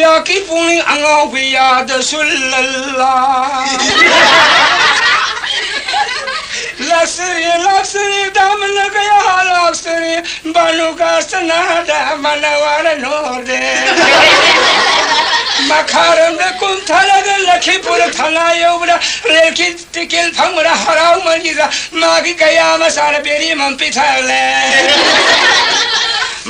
Ayaki puling ang awiyada sulala Lasri damna kaya lasri banuka sanada manawara norde Makaram da kuntala da Lakhipur thala yobra relki tikil phamra harau manira magi kaya masala beri mampi thale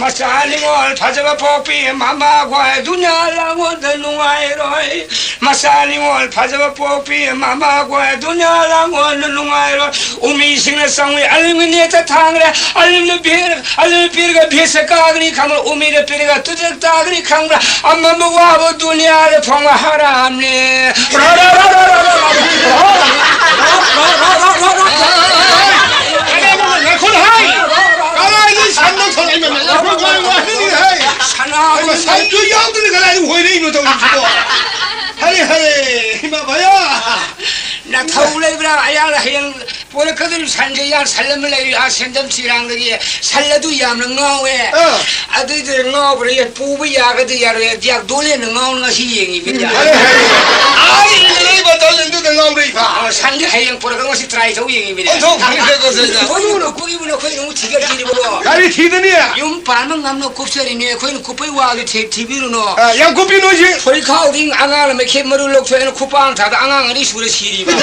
Masali ngol phajaba popi mama gwa dunya la ngod nuai roi Masali ngol phajaba popi mama gwa dunya la ngod nuai roi Umi singna sangwe alimni ta thangre alimni pir ga bhesa kagni khang umi re pir ga tujak tagni khang amma bwa bo dunya re phang haram ne 나 타올레브라 아야라 해양 보내 그들 산재야 살려면 아 sen점치랑들이 살려도 야는 거에 아들들 거버리 부부야 그들야 약 돌리는 거는 것이 얘기입니다 아이 이거 돌리는 거는 거 산재 해양 보내 그런 것이 트라이서 얘기입니다 거기는 거기는 거기 너무 지겹지리고 아니 티드니야 용 반은 남는 곱살이네 거기는 곱이 와도 TV로 넣어 야 곱이 넣지 거기 가오딩 안가는 캐머를 놓고 해는 쿠팡 다다 안강이 수를 시리고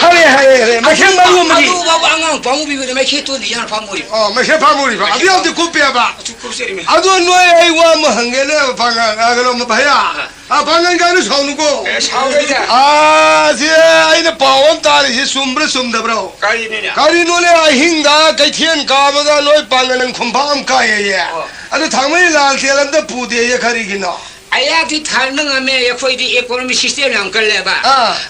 하래 마켓 말고 뭐지 아도 바보 안강 방우비거든 마켓도 니야 방우리 마켓 방우리 봐 어디 어디 곱이야 봐 곱살이면 아도 너의 이거 뭐 한게네 방아 그럼 뭐 봐야 아 방안 가는 사오는고 사오이다 아제 아이네 바원 딸이 숨브르 숨다브로 가리네냐 가리노네 아힌가 가이티엔 가보다 너의 방안은 콤밤 가예예 아도 당연히 날티란데 부대에 가리기나 아야디 탈능하면 여기디 이코노미 시스템이 안 걸려봐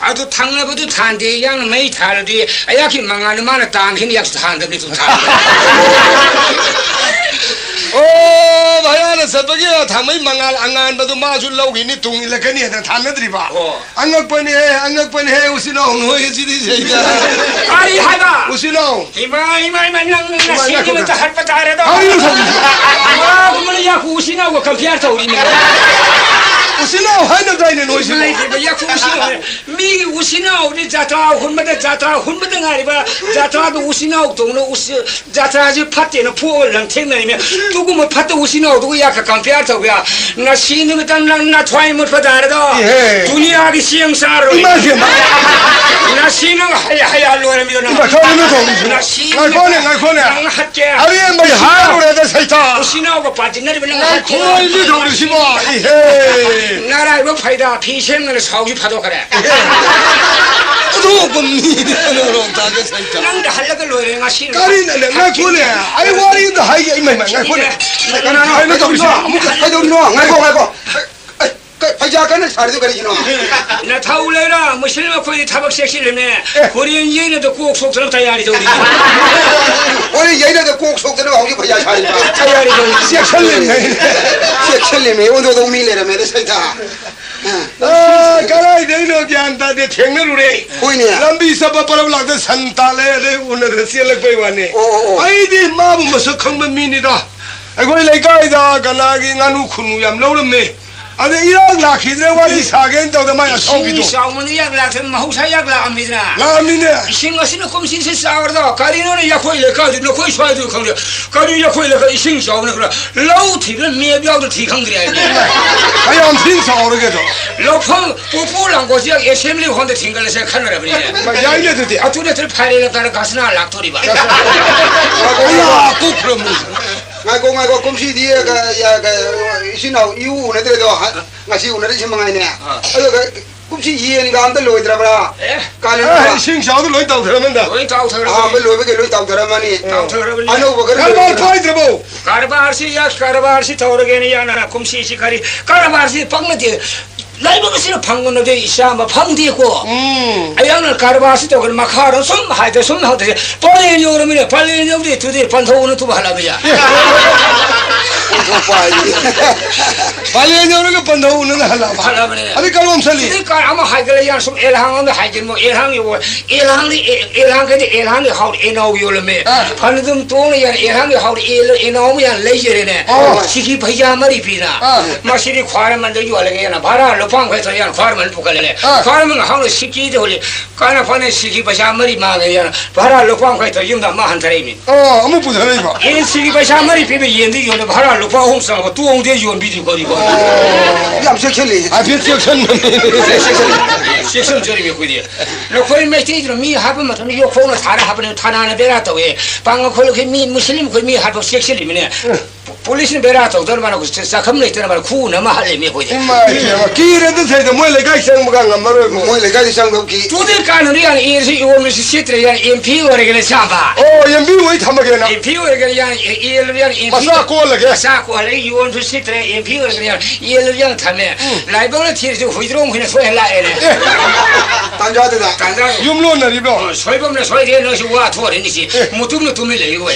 아도 탕나부도 탄데 양 매이 탈디 아야기 망하는 만에 당신이 약속 탄데 좀 탈. 마야는 서버기야 당연히 망할 안간 봐도 마줄 나오기니 동일에 그니한테 탄나들이 봐 안각번이 해 우시노 너의 지리 제가 아이 하다 우시노 이마 낭낭 시기는 또 할바 다래도 아유 아 그러면 야 우시나고 컴피아터 우리니 우시노 하는 다이는 우시노 야 우시노 미 우시노 우리 자타 혼마다 가리바 자타도 우시노 동네 우시 자타지 파티는 포랑 탱나이면 누구 뭐 파트 우시노 누구 야 컴피아터야 나 시는 나 트라이 못 받아래도 두니아기 시행사로 나 시는 하야 로라미도 나 시는 나코네 할게 아니 뭐 하루라도 살다 우시노고 빠진나리 나 코일도 저러시 봐 이해 나라 이거 파이다 피생을 사오기 파도 그래 조금 니는 다게 살다 낭다 할라가 로랭아 시는 까리네 나 코네 아이 와리도 하이게 이마 나 코네 나는 하이는 저러시 하이도 너 아이고 파자가는 살도 그러지노 나 타올레라 뭐 실마 코이 타박 섹시르네 코리안 예네도 꼭 속처럼 다야리도 우리 얘네들 꼭 속들어 오기 파자 살다 다야리도 섹철님이 오늘도 밀레라면 살다 까라이 내는 게 안다데 탱내루래 보이네 람비 사바 바람락데 산탈레 오늘 시엘렉 베이와네 아이디 마부 머석항만 미니다 아이고 레이카이다 가나기 나누 쿠누얌 러름네 아니 이런 라키드네 와지 사겐 떠다마야 소기도 싸우면 약라서 마우사 약라합니다 라미네 신가시는 꼼신세 싸워도 가리노는 약호일레 가지고 거의 쏴도 강려 가리 약호일레 가 신 싸우는 그래 라우티를 매벽도 티강그래야 돼 아야 엄신 싸우르게도 로펑 뽀뽀랑 거지야 에셈리 혼데 팅갈래서 카메라 버리네 야이네도 돼 아투네들 파리를 따라 가스나 락토리 봐 아야 꼭 그럼 아이고 꼼시 뒤에 야 신나고 이후 오늘도 ngasi 오늘은 심망하네 아이고 꼼시 이해니까 안 들로 있더라 가는 신샤도 로이 따오더라면다 로이 따오더라 아 로이게 로이 따오더라마니 아노 버거 갈발 파이드보 가르바르시 야 가르바르시 타오르게니 야나 꼼시시 가리 가르바르시 방문디 라이브가 싫어 방문도 이샤마 방디고 아야는 가르바시도 그런 마카로 숨 하이데 숨 하데 빨리 요러면 빨리 요리 두디 반토는 두 발라비야 발레녀는 번더우는 하려고. 하려면 아니 깔롬 살리. 그러니까 아마 하이글이야 좀 엘항하면 하이글 뭐 엘항이 엘항이 하우 에나오요르메 반좀 돈이야 엘항이 하우 에나오면 레이저네 시기 바야 말이 비나 마시리 과르만 더 요알게나 바라 로팡 회서 야 과르만 부갈래 과르만 하우 시기데 홀리 까나 파네 시기 바야 말이 마게야 바라 로팡 회서 юм다 마 한타레미 아무 부서네 봐. 이 시기 바야 말이 비비 연디 요네 바라 로팡 홍상고 두옹데 요 비디 거리고 얌색철리 아 비석선 식선 저리게 그디 너 거기 메시지로 미 하면 좀 이거 폰을 사라 하면 타나는 베라도 왜 방어 걸게 미 무슬림 거미 하고 식실이면 폴리스는 베라도 저러면 그 사컴을 있잖아 말 구나마 할래미 거디 임마야 기레도 세도 뭐래 가이상 뭐가 말고 뭐래 가이상 거기 두들 까는이 아니 이시 오면 시트를 야 임피 오래게 샤바 연비 왜 담아게나 임피 오래게 야 이엘리안 임피 마사 콜라게 사고 할래 이원 시트를 임피 오래게 야 이엘리안 타면 라이브를 티르 후이드롱 그냥 소헬라에네 단자되다 단자 юм로나리로 소이범네 소이데 너시 와 토르니지 무tumno tumile 이거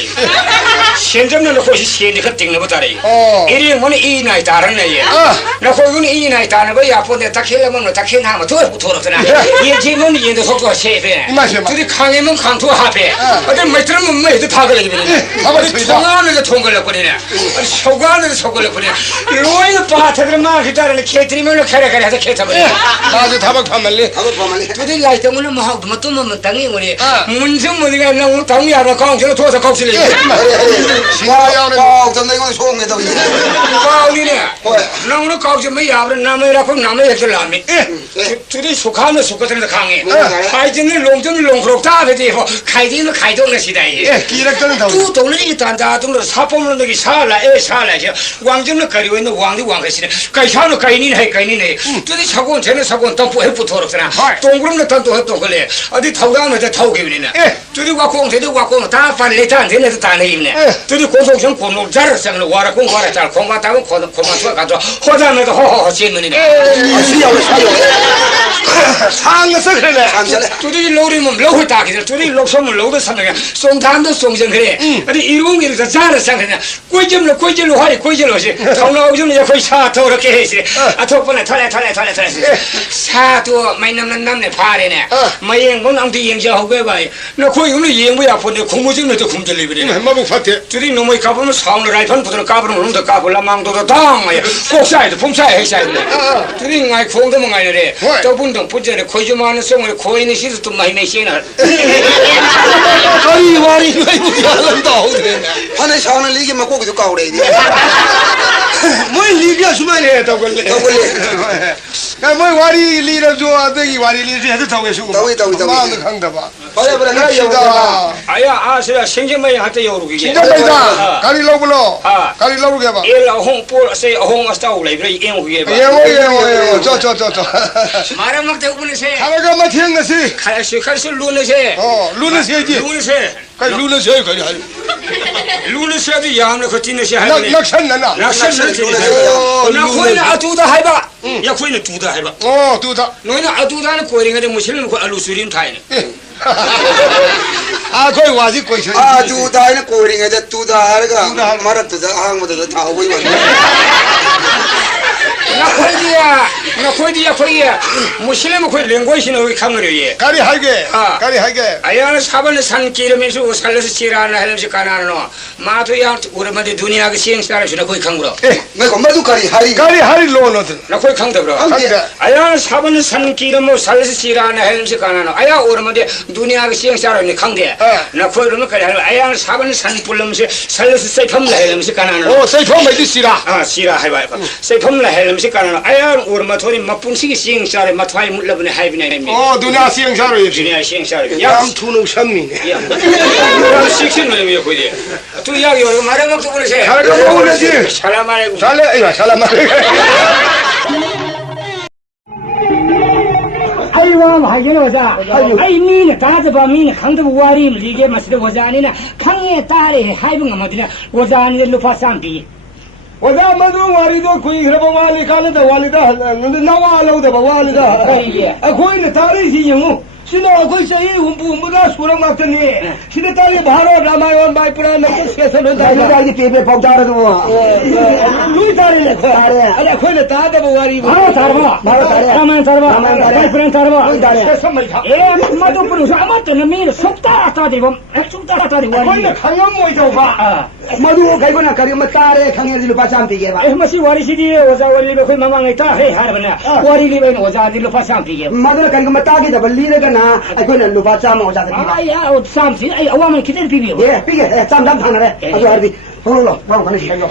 현점는 거시 시에 그 띵는 거다리 이리 뭐니 이 나이 다르네 나 거기는 이 나이 다르는 거 야포데 딱힐라면 딱힐나면 더 토르잖아 이 지문 인도 속도 셰페 둘이 강에면 강토 하페 어떤 메트르면 메트 타글이 되네 통안을 통글을 거리네 소관을 소글을 거리네 로이는 바타들 막 기다리는 케트리면 캐레캐레 해서 케트버려 아주 다박 파말리 둘이 라이 때문에 뭐 하고 뭐 또면 당이 우리 문성 뭐가 나 당이 하나 강제로 도서 거기를 정말 이거 소음에다 가오리네 나오는 가오지면 야브는 남이라고 남의 얘기를하면 둘이 속하면 속거든요 강에 하이진은 롱전은 롱크록 다 되고 가이디는 가이동는 시대에 기락전은 다 또 돈을 이 단다동으로 사범을 너기 살라 왕정은 거리고 있는 왕이 왕가시네 가이샤는 가이니네 둘이 사고는 쟤는 사고는 또 해부터록잖아 동그름도 단도 했던 걸래 어디 타고가면 저 타고기네 둘이 와공 다 빨리탄 되네서 다 내입네 둘이 고속성 고노 자르상을 와라공 와라잘 공마다고 고만 가서 호담에도 호호호 지문이네 상에서 그러네 둘이 로리면 로를 따기들 둘이 록소면 로도 삼는 송담도 송정 그래 어디 일공일에서 자르상 그냥 꼴질로 하리 꼴질로시 통나오지면 거의 사토 이렇게 해시 덕분에 털래 사도 많이 남네 파래네 마행은 아무도 영자하고 해봐 너 거기 오늘 영부야 본데 공무증도 굶들리 그래 마북 파테 둘이 놈의 가보면 사오는 라이펀 부드러 까보는 놈도 까불라 망도도 당마야 꼭사이도 폼사이 해사이네 둘이 나이 공도 먹아야래 더분동 부자래 거의 좀 하는 성을 고인의 시도 많이 내시나 아니 와리 왜 무지 않는다 그래 하늘 샤워는 리기만 고기도 까오래 뭐 리비아 수만해 더 걸래 뭐 와리 리를 좋아하더니 와리 리를 해도 더 외시고 마음도 강다 봐 버려 나 여기다 아야 아세야 생전만이 한테 여루기 진짜입니다 가리로 불러 가리로 해봐 일라 홍볼 세 홍아스타오 레브레 이행오게 봐 예모 저 말하면 대부분에세 하나가 마 태어나시 칼시 루네세 루네세지 루네세도 야는 그 뒤네세 하네 낙산나나 나 코이는 아두다 해봐 야 코이는 두다 해봐 두다 너는 아두다는 코이링에 무실은 그 알루수림 타이네 거기 와지 거기 두다는 코이링에 두다가 말아 두다 아무도 다 오고 있네 나 코이디야 무실은 그 랭고이시는 우리 카메라에 가리 하게 아야는 사번에 산 기름에서 살려서 지라는 하면서 가나노 마도야 우리만데 두니아가 시행사를 주나 거기 강구로 내가 엄마도 가리 로너든 나 거기 강대로 아야는 사번에 산 기름을 살려서 지라는 하면서 가나노 아야 우리만데 두니아가 시행사를 강대 나 거기로는 가리 아야는 사번에 산 불러면서 살려서 세품을 하면서 가나노 세품 어디 시라 시라 해봐 세품을 하면서 가나노 아야 우리만 돈이 맛분식이 시행사를 맛화이 물러보내 하이비네 두니아 시행사로 두니아 시행사를 양투는 샴미네 야 식신을 왜 거기 또 이야기 이거 말하면 또 그러세 잘하고 그러지 살람 말고 살람 아이와 하기는 오자 아이 미는 다자바 미는 강도 와리 리게 마시도 오자니나 강에 딸에 하이분 어디나 오자니 루파 삼비 오자 마도 와리도 거기 그러고 와리 가는데 와리다 나와 알아오다 봐 와리다 그게 거기는 다르지 영우 신호 거기서 이 운부가 수랑 막더니 시대 딸이 바로 라마yon 마이프라 맥주 세서는 다 이게 베베 복자라도 루이 다리네 거래 아니 거기는 다다 보가리 바로 잘봐 바로 잘해 라마연 잘봐 라마연 잘해. 마이프란 잘봐 루이 다리 선물이 다 마도 부르서 아무튼 미는 속다 따디 봄 속다 따디 와리 거기는 강연 모이죠 봐 마도 가이거나 가리면 딸에 강해지로 바참피게 봐 마시 와리시디 오자 와리리베 거기 마망에 다 해 하르바나 와리리베 오자디로 파상피게 마도 가리면 따기다 벌리래가나 아이거나 루파 참 오자다 아야 오 삼시 아이 아와만 기대 비비요 예 피게 짬짬 타나래 아주 알비 홀로 방 가는 시간요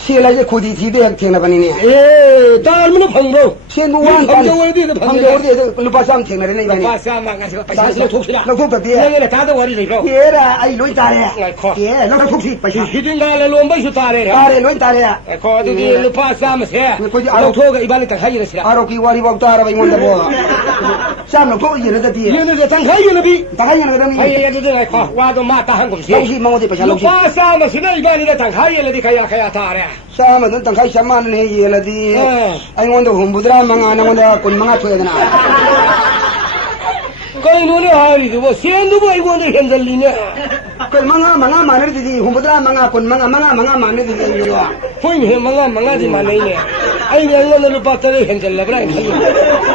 시라제 코디 디데 땡나 바니니 예 딸문은 방로 시엔부완 방정월디도 방정월디 루파 참 땡나래 이바니 바사만 가서 바사서 독시라 너 도베 내가 다다 와리리로 예라 아이 로이 따래 예 너가 독시 빠시 히딩가래 롬바이수 따래라 따래 로이 따래 거기디 루파사마세 알토가 이발이 다 하이르시라 아로키 와리 복자라 바이몬다 보 쌈노 또 이르다 디 얘는 당하이는 비 다가이나 그러니 하이야도 거 와도 마다 한 곳이 혹시 망어디 빠샤 혹시 루파사마스는 이발이라 당하이를 가야 타래 사마는 당카이 샤만은 해 예라디 아이몬도 홈부드라 망아나 온다 군 망아 토야나 거기 눈에 하리도 뭐 세는도 뭐 이거 오늘 현절리네 그 망아 마늘디디 홈부드라 망아 군 망아 마늘디디 이리와 호잉 해 망아지 말이네 아이 내가 오늘 봤더니 현절라 그래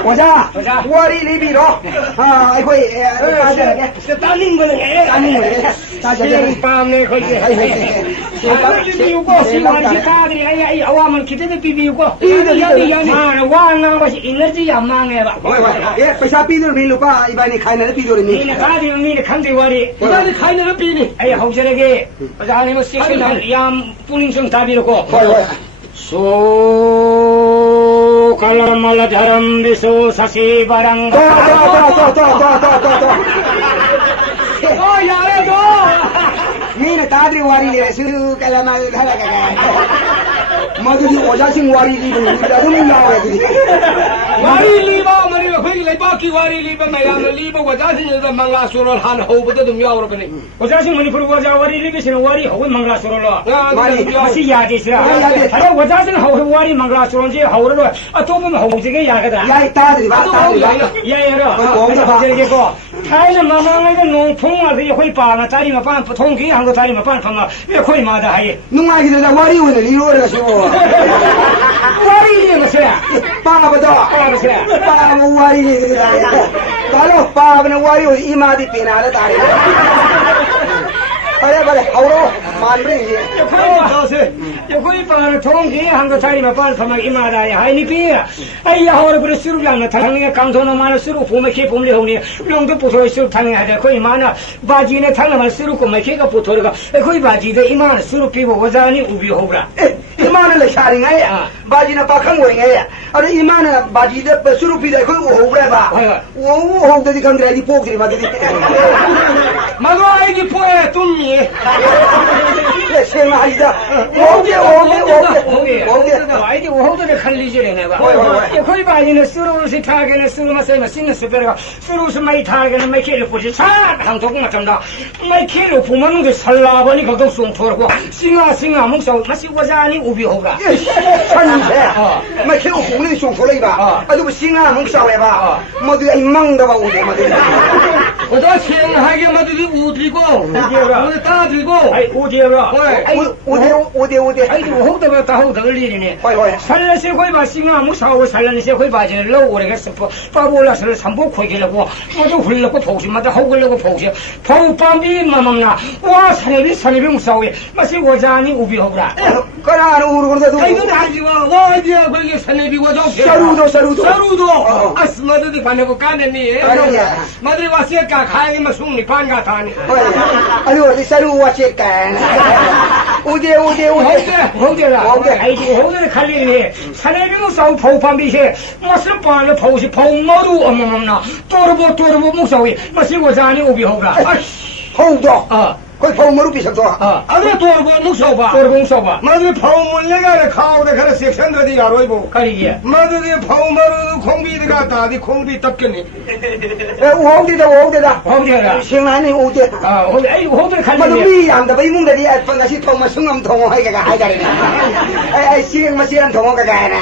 오자 와리 리비로 아 아이고이 아자게 딸린 거네 아니 자자자 밤에 거기 비비고 시와리 따디 아이 아와만 기대 비비고 야니 와나 와시 에너지 야망해 봐 예 पैसा पिदो बिलुपा इबानी खाइनले पिदो नि 미는 따디 미는 강대 와리 이발이 가이는 비니 아이 하우저에게 아니면 시킨 얌 뿌링성 답이라고 होय होय 소 칼라말라 다람 비소 사시 바랑가 또 야래도 मीन ताद्री वारी ले सुरु कलमा घलगा मधुरी ओजासिंग वारी ली ददुम लावे दी 와리 리바 머리가 거기 레바키 와리 리바 매야는 리바 와자신에서 망라수를 한 호부도 좀 야오르거니 오자신 머니푸르 와자 와리 리비시는 와리 하고 망라수로로 마리 마시 야디시라 아니 오자신 하고 와리 망라수론지 하고로 아토분 하고지게 야가다 야이 ताद्री 바 ताद्री 야야로 하우저에게고 타이는 마망에도 농풍아서会把那자리만 반 통기 한거 자리만 반 방아 왜 거의 마다 하이 नुंगागी दा वारी होने लिरोर गसो 와리 리면서 पाबदो 빠르세 पाब वारी नि दा कालो पाबन वारी हो इमादी पेनाले तारे अरे बरे हाउरो मानब्रे 여기 바로 통기 한거 자리만 반 방아 이마다 하이니 비야 아이 하우로 그래 수루랑 당에 강도나 마나 수루 보면 키 보면 형니 롱도 부터 수루 당에 하자 거의 마나 바지네 당나만 수루 고 메케가 부터가 거의 바지데 이마나 수루 피고 오자니 우비 호브라 इमान ले शारिंग है बाजी ना पाखंग हो रही है अरे इमान बाजी दे सुरु पी देखो वो हो रहा है वो हो दे दिखंग रही पोक दी बात दी 마도 아이기 포에 뚱미 ये सेम आइदा ओके 아이디 오호들을 칼리지래 내가 거의 바지네 수루시 타게네 수루마 세마 신는 스페르가 수루스 마이 타게네 메케를 보지 차 한쪽만 좀다 메케를 보면 그 살라버니 거기 송토르고 싱아 목소 마시 오자니 우비 호브라 천세 मैं खेल उन्हें शौक खोले बा अदु सिंगा हम सावे बा मधु आई मंग दबा उदे मधु 오다 생하게 마드리 우드리고 오늘 따드리고 아이 우디여라 우대 아이디 호흡도 다 호흡을 일이네 होय होय 살라시 거의 바싱아 무사하고 살라시 거의 바지를 넣어 오래겠어 빠볼라서를 삼보 코기려고 모두 흘려고 보시마다 호글려고 보시 보우밤비 마맘나 와 사내비 무사하게 마시 오자니 우비 호브라 करा 우르고도 아이도 아지와 와지야 거기 사내비 와도 서루도 아스마드디 반하고 까네니 마드리 와시까 가야기 마숭니 반가 타니 अरे वो सरू वाचे का 우대 호대라 아이디 호대를 칼리네 사내비 무사하고 보우밤비시 마시 빠르 보시 보우모두 엄마맘나 또르보 무사하게 마시 오자니 우비 호브라 호도 거의 보험으로 비석도. 아들 도와봐 묵서봐. 돌봉서봐. 마들 파우물 내가 카우데 가라 섹션들이 야로이보. 가리기야. 마들이 파우마루 콩비드 갔다 니 콩비 떡겠니. 오대다. 어디야? 시원하네 오대. 아이 호들 mà 갈리네. đúng đi làm tập ấy muốn là đi phần là chỉ thông mà xuống ngầm thông hay cả hai cái này ai xiên mà xiên thông cái này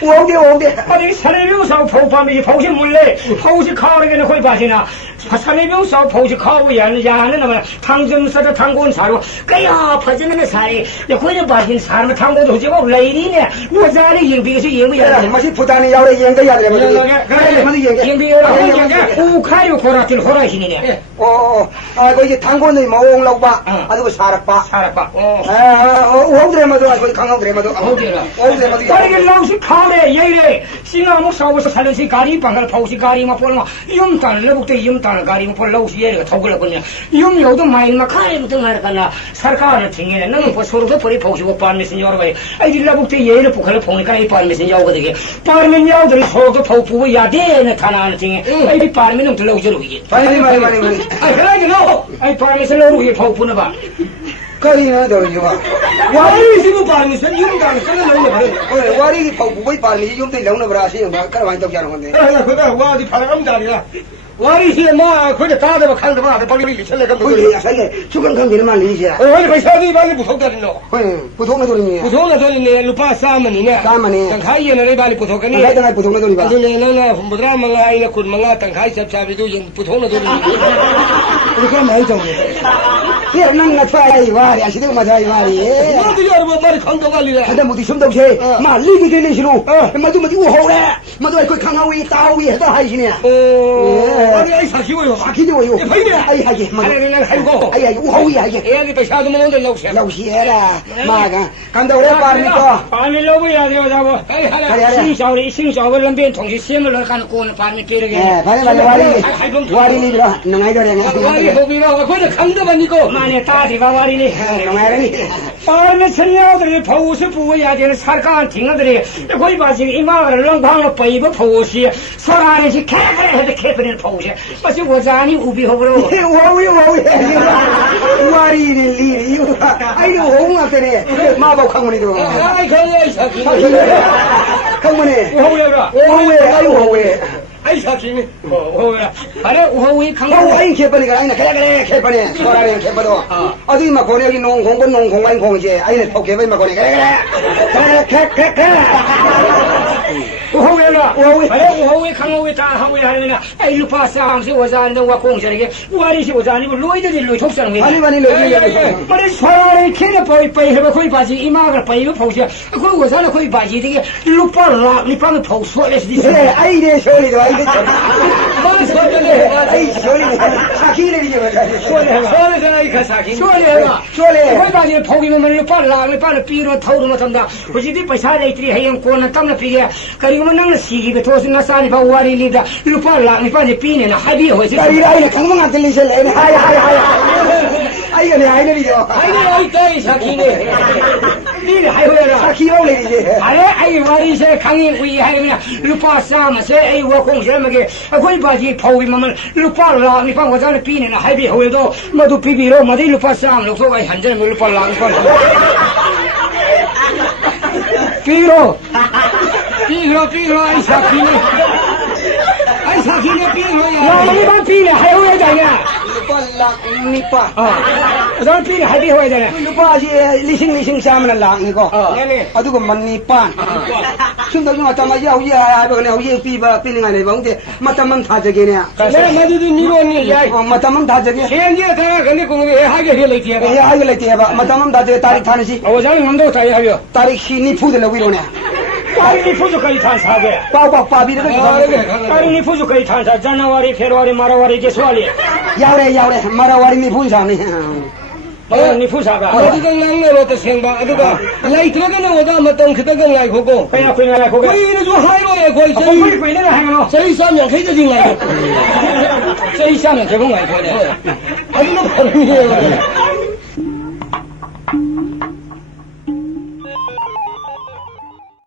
uống đi 아니 사내병사 포함이 포시 물래 포시 카오르게는 거의 바지나 사내병사 포시 카오르 야는 아마 당점사도 당고는 사로 그야 퍼지는 살이 거기 바진 사람 당고도 지고 레이리네 뭐자리 인비서 인비야 mà chỉ phụ tani nhau đây yên cái gì đấy mà đi yên cái 인비야 우카요 고라til 호라히니네 cái gì thằng con này mà uống lâu ba à tôi sạc ba 살아봐 uống rồi mà tôi cái khang rồi mà tôi uống rồi mà tôi 거기 라우스 카오레 예이레 싱아무 사오서 살는시 가리 방갈 파우시 가리마 폴마 염탄 레북테 염탄 가리마 폴 라우스 예레가 토글라 거냐 염요도 마일마 카이부터 말까나 सरकार은 팅이네 너는 서로도 버리 보시고 반미신 여러분 아이 레북테 예레 북할 보니까 이 반미신 야오거든요 반민 야오들이 서로도 보고 야대네 타나는 팅에 아이 반민은 들라오지로 이게 많이 아이 그러지 너 아이 반미신 로루기 보고는 봐 cái gì nữa rồi nhiều à 와리 지금 반미선 용당 쓰는 놈이 그래. 와리 cái phòng bụi bàn thì chúng tôi lâu nó ra xí mà các bạn tao chào con này 그래 와디 바람다리야. 와리시에 뭐 그게 다들 칼도만 빨리 미칠래 그 ôi thì cái này chú con không thì nó mà lý gì à 왜 배사들이 많이 무섭다는 너. phổ thông nó thôi nhỉ 무서운 소리네 루파 싸면이네. 싸면이. 당카이에는 빨리 부족하니. cái này phổ thông nó thôi bà 아들네는 무드라 망가 아이나 군 망가 당카이 섭섭이도 연 부통은 소리. 이거 많이 좀 cái năng là phải 와리 à 시대가 맞아 와리 너도 여러분 말이 강도 갈리네. 근데 뭐 지금 동시에 마 리기 되는 시로 마도 뭐 우호래 마도 그 강하위 따위 해도 하시네 아니 아이 사시고요. 아기지 와요 아이 하기 아래는 아이고. 아이 우호위 하기 애기 배사도 못 온다고. 라우시에라 마가 간다 오래 빠르니까 반민 로브야 되어 잡아 아이 하라. 신샤오를 런변 통시 시험을 가는 거는 반민 때리게 와리 리라 능아이더래 와리 호비라 그거 강도만 있고. 만에 따지가 말이니 능아이더니 빨리 천녀들이 보우스 부어야 되는 살까한 팅어들이 거기 봐지 이마를 렁방로 빼입어 보우시 소라는시 캐그레 해도 캐그레는 보우시 마치 오자니 우비호브로 우호위 와리는 리리 아이도 호응하더니 마법 강문이도 아이 그거 사기. 강문이 우호우야라 우호위 아이 우호위 아이 사기네. 우호우야 아래 우호우이 강호 아이 개빠니가 아이나 그래 개빠니 소라는 개빠도 어디 막 고내기 농공 아이 공이지 아이는 톡 개빠니 막 고내 그래 우호우야라 아래 우호우이 강호우이 다 하우이 하려면 아이 루파 싸움시 오자는와 공전에게 우아리시 오자니고 로이드니 로이 톡사는 많이 로이 빨리 소라를 캐나 빠이 해봐 거기 바지 이마를 빠이고 보시야 거기 오자는 거기 바지 되게 루파라 리파는 보수에서 그래 아이네 소리도 아이네 소리네. 아이 소리네 사기네 이게 소리잖아 이 가사기. 소리해봐 소리 거기 바지 보기면 루파를 삐로 타오르 못한다 그지디 पैसा लेती है हम कौन तम न पीगे करीब में नंग सीगी के तो सुना सानी पा वारी लीदा रुपा लाख पा पीने ना हाबी हो से 아이라 강망 들리실래 하이 아이네 아이네 이거 아이네 아이 떠이 사기네. 니 하이 होया 사기로 이제 अरे आई वारी से खांगी हुई है ना रुपा साम से आई वो कौन से मगे कोई बाजी फौगी ममन रुपा लाख नि पा वजन पीने ना हाबी हो तो मधु पीबीरो मधु रुपा साम लोग तो भाई हंजर में रुपा लाख पीरो आई साखीने पीरो यार नहीं बात पीने है हो जाएगा 빨라 니빠 넌 필이 할비 해야 되네. 누파지 리싱 사면 랑이고 아두고 만니빠 순도 좀 왔다 마야 오야 그네 오예 삐바 삐는 안에 봉데 마타만 타저게냐 내가 맞아도 니로니 야. 마타만 타저게 현재 다 근데 공부 하게 해야지. 예 하게 레티야 봐 마타만 타저 타릭 타는시 어자는 남도 다 해요. 타릭 시니 푸들 위로네 빠르니 부족하게 탄사게. 빠비를 빠르니 부족하게 탄사. 자나와리, 페브루아리, 마라와리, 제수아리. 야우레 마라와리니 분사니 빠르니 부사가. 어디가 랑내로도 생각 아두가 라이트가 오다 맞던 그때가 날 보고 그냥 고개. 거기는 좀 하이로에 거기 거기 거기는 하면 저희 사면 해저진 날 저희 사면 저건 말 거네. 아두가 바람이에요.